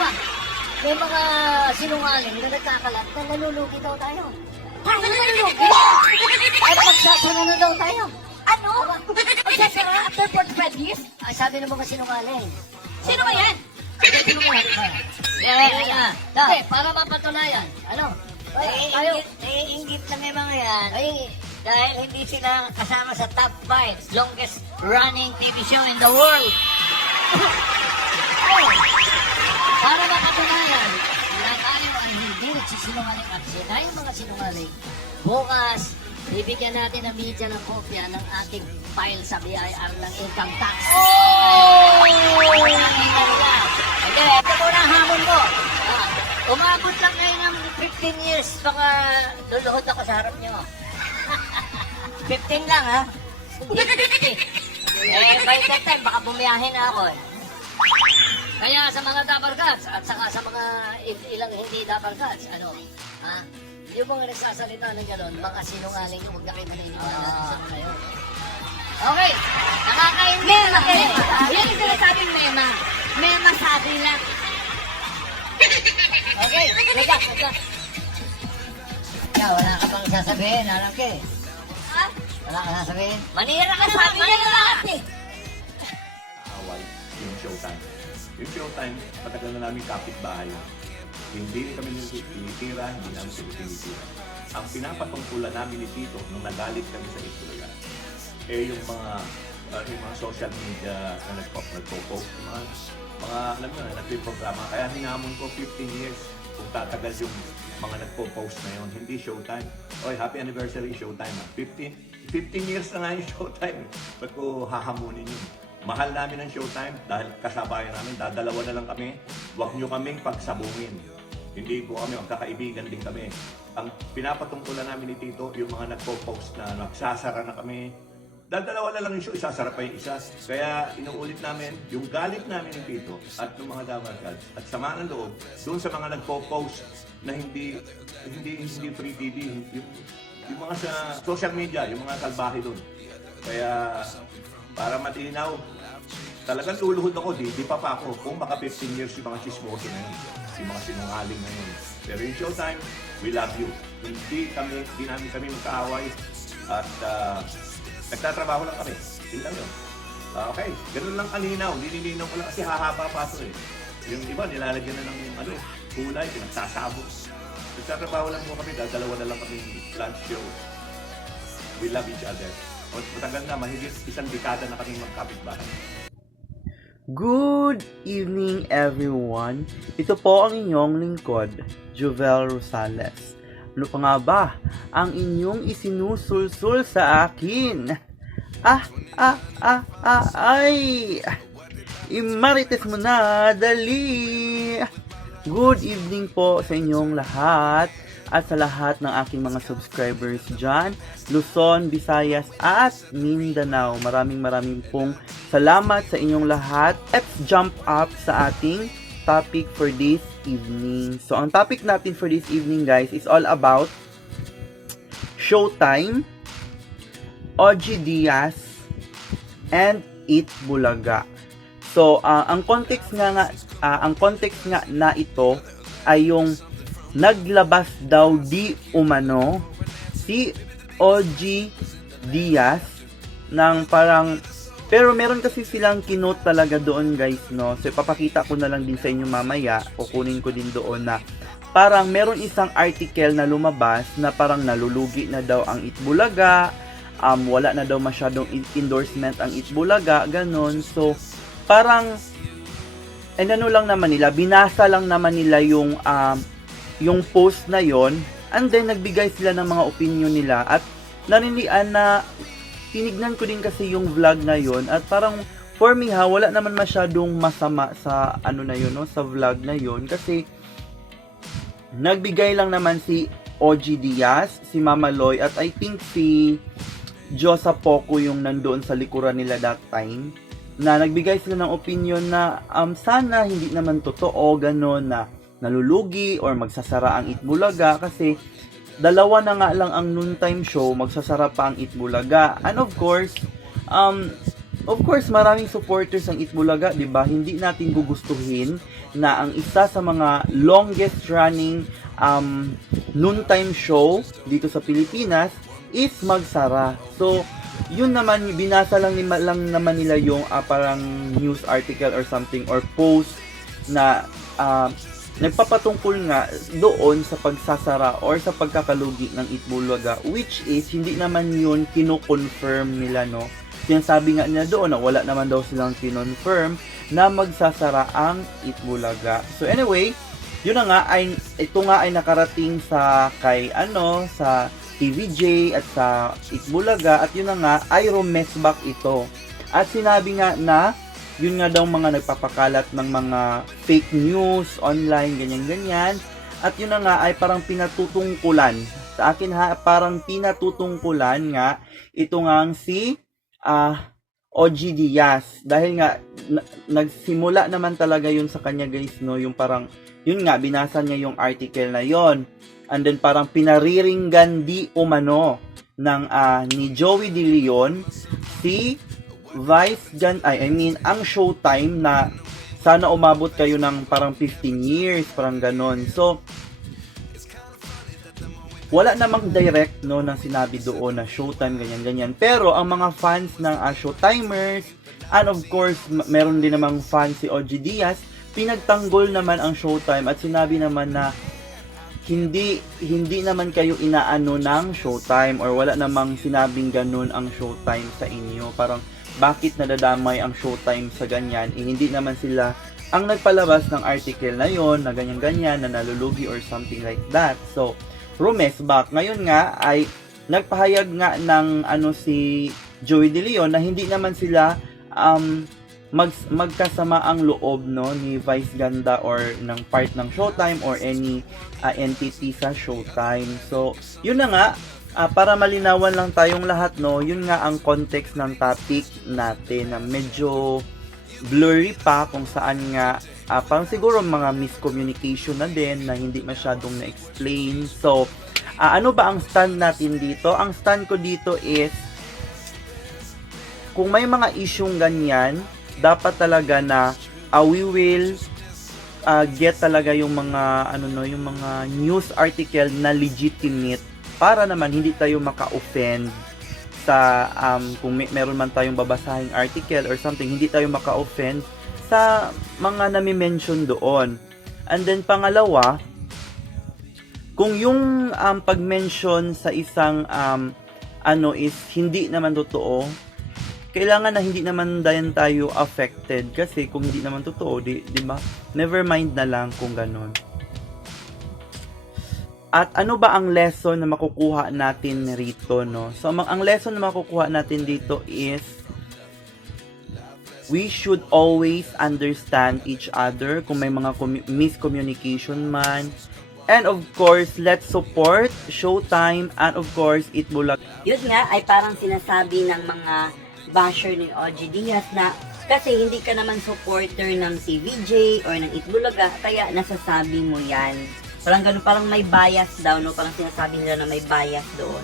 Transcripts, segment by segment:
Aba, may mga sinungaling na nagkakalat na nalulugi daw tayo. Tayo nalulugi? Ay, magsasara na daw tayo. Ano? Magsasara after 45 years? Ay, sabi ng mga sinungaling. Sino ba yan? Hindi, para mapatunayan. Ano? Tayo. Naiingit lang yung mga yan. Ay, Dahil hindi sila kasama sa top 5 longest running TV show in the world. para mapatunayan na tayo ay hindi nagsisinungaling at sila yung mga sinungaling. Bukas, bibigyan natin ng media ng kopya ng ating file sa BIR ng income tax. Hindi, ito muna ang hamon ko. Umabot lang kayo ng 15 years, baka luluhod ako sa harap nyo. 15 lang, ha? Hindi 50. By that time, baka bumiyahin na ako. Kaya sa mga dabargats at saka sa mga ilang hindi dabargats, ano, yung mga nagsasalita ng gano'n, mga sinungaling yung huwag na kayo maniniwala sa mga yun. Okay, nakakainin Mema, na kami. yan yung sinasabing mema. Mema sabi lang. Okay, legas. Ikaw, wala ka bang sasabihin, alam ka eh. Ha? Wala ka sasabihin. Manira ka sabi niya na lahat eh. away, yung showtime. Yung showtime, matagal na namin kapitbahay. Hindi kami tinitira, hindi namin sila tinitira. Ang pinapatungkulan namin ni Tito nung nagalit kami sa Itbulaga, yung mga social media na nagpo-post, mga alam mo na, nagpiprograma. Kaya hinamon ko 15 years kung tatagal yung mga nagpo-post na yun. Hindi showtime. Oy, happy anniversary showtime. 15 years na nga yung showtime. Ba't ko hahamunin yun? Mahal namin ang showtime dahil kasabayan namin, dadalawa na lang kami. Huwag nyo kaming pagsabungin. Hindi po kami, magkakaibigan din kami. Ang pinapatungkulan namin ni Tito, yung mga nagpo-post na nagsasara na kami, dadalawa na lang yung show, isasara pa yung isa. Kaya inuulit namin yung galit namin ni Tito at ng mga dabarkads at sama ng loob doon sa mga nagpo-post na hindi free TV, yung mga sa social media, yung mga salbahe doon. Kaya para matinaw, talagang luluhod ako, di pa ako. Kung maka 15 years yung mga chismoso na yun, yung mga sinungaling na yun. Pero yung showtime, we love you. Hindi namin kami magkaaway at nagtatrabaho lang kami. Yun lang yun. Okay, ganun lang kalinaw. Nililinaw ko lang kasi hahaba pa ito eh. Yung iba, nilalagyan na ng kulay, pinagsasabog. Nagtatrabaho lang po kami, dalawa na lang kami lunch show. We love each other. Matagal na, mahigit isang dekada na kaming magkapitbahay. Good evening everyone! Ito po ang inyong lingkod, Jovel Rosales. Ano pa nga ba ang inyong isinusulsul sa akin? Ay! Imarites mo na, dali! Good evening po sa inyong lahat at sa lahat ng aking mga subscribers dyan, Luzon, Visayas at Mindanao. Maraming pong salamat sa inyong lahat. Let's jump up sa ating topic for this evening. So, ang topic natin for this evening, guys, is all about Showtime, OG Diaz, and Itbulaga. So, ang context nga na ito ay yung naglabas daw di umano si OG Diaz ng parang, pero meron kasi silang kinote talaga doon, guys, no? So ipapakita ko na lang din sa inyo mamaya, kukunin ko din doon na parang meron isang article na lumabas na parang nalulugi na daw ang Itbulaga, wala na daw masyadong endorsement ang Itbulaga, ganon. So parang ano lang naman nila, binasa lang naman nila yung post na yon, and then nagbigay sila ng mga opinion nila at nanilian na tinignan ko din kasi yung vlog na yon at parang for me wala naman masyadong masama sa na yun, no, sa vlog na yon kasi nagbigay lang naman si OG Diaz, si Mama Loy at I think si Josa Poco yung nandoon sa likuran nila that time, na nagbigay sila ng opinion na sana hindi naman totoo ganon na nalulugi or magsasara ang Itbulaga kasi dalawa na nga lang ang noontime show, magsasara pa ang Itbulaga. And of course, of course, maraming supporters ang Itbulaga, di ba? Hindi natin gugustuhin na ang isa sa mga longest running noontime show dito sa Pilipinas is magsara. So, yun naman, binasa lang naman nila yung parang news article or something or post na nagpapatungkol nga doon sa pagsasara or sa pagkakalugi ng Itbulaga, which is hindi naman yun kino-confirm nila, no? Sinasabi nga nila doon na wala naman daw silang kinonfirm na magsasara ang Itbulaga. So anyway, yun na nga, ito nga ay nakarating sa sa TVJ at sa Itbulaga, at yun na nga ay rumesback ito. At sinabi nga na yun nga daw mga nagpapakalat ng mga fake news online, ganyan-ganyan. At yun na nga ay parang pinatutungkulan. Sa akin parang pinatutungkulan nga ito nga si OG Diaz. Dahil nga nagsimula naman talaga yun sa kanya, guys, no? Yung parang, yun nga, binasa niya yung article na yon. And then parang pinariringgan di umano ng ni Joey De Leon si ang Showtime na sana umabot kayo ng parang 15 years, parang ganon. So, wala namang direct, no, na sinabi doon na Showtime, ganyan-ganyan. Pero, ang mga fans ng Showtimers, and of course, meron din namang fans si OG Diaz, pinagtanggol naman ang Showtime at sinabi naman na hindi naman kayo inaano ng Showtime or wala namang sinabing ganun ang Showtime sa inyo. Parang, bakit nadadamay ang Showtime sa ganyan? Hindi naman sila ang nagpalabas ng article na yon na ganyan-ganyan, na nalulugi or something like that. So, rumesback. Ngayon nga ay nagpahayag nga ng si Joey De Leon na hindi naman sila magkasama ang loob, no, ni Vice Ganda or ng part ng Showtime or any entity sa Showtime. So, yun na nga, para malinawan lang tayong lahat, no, yun nga ang context ng topic natin na medyo blurry pa kung saan nga parang siguro mga miscommunication na din na hindi masyadong na-explain. So, ano ba ang stand natin dito? Ang stand ko dito is kung may mga isyung ganyan, dapat talaga na we will get talaga yung mga yung mga news article na legitimate para naman hindi tayo maka-offend sa kung meron man tayong babasahing article or something, hindi tayo maka-offend sa mga nami-mention doon. And then pangalawa, kung yung pag-mention sa isang is hindi naman totoo, kailangan na hindi naman dayan tayo affected kasi kung hindi naman totoo, di ba? Never mind na lang kung ganon. At ano ba ang lesson na makukuha natin rito, no? So, ang lesson na makukuha natin dito is we should always understand each other kung may mga miscommunication man. And of course, let's support Showtime and of course, Itbulaga. Yun nga ay parang sinasabi ng mga basher ni OG Diaz na kasi hindi ka naman supporter ng TVJ or ng Itbulaga, kaya nasasabi mo yan. Parang ganun, parang may bias daw, no? Parang sinasabi nila na may bias doon.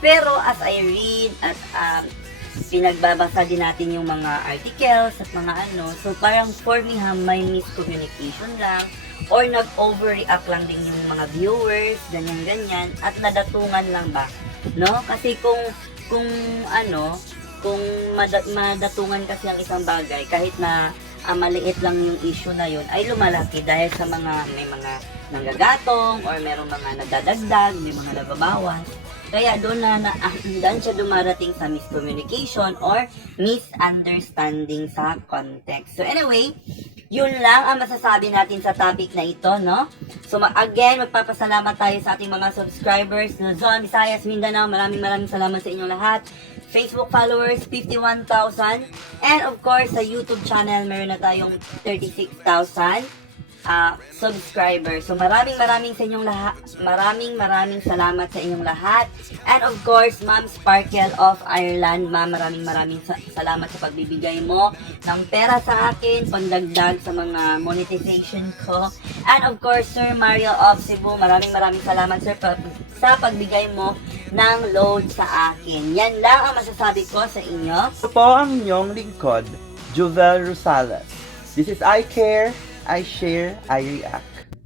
Pero as I read at pinagbabasa din natin yung mga articles at mga so parang for me may miscommunication lang or nag-overreact lang din yung mga viewers, ganyan-ganyan, at nadatungan lang ba, no? Kasi kung madatungan kasi ang isang bagay, kahit na maliit lang yung issue na yun, ay lumalaki dahil sa may mga nanggagatong or merong mga nadadagdag, may mga nababawas. Kaya doon doon siya dumarating sa miscommunication or misunderstanding sa context. So anyway, yun lang ang masasabi natin sa topic na ito, no? So again, magpapasalamat tayo sa ating mga subscribers, Luzon, Visayas, Mindanao. Maraming salamat sa inyong lahat. Facebook followers, 51,000. And of course, sa YouTube channel, meron na tayong 36,000. subscribers. So maraming sa inyong lahat. Maraming salamat sa inyong lahat. And of course, Ma'am Sparkle of Ireland. Ma'am, maraming salamat sa pagbibigay mo ng pera sa akin, pandagdag sa mga monetization ko. And of course, Sir Mario of Cebu, maraming salamat sir sa pagbigay mo ng load sa akin. Yan lang ang masasabi ko sa inyo. Ito po ang inyong lingkod, Juvel Rosales. This is I Care, I Share, I React.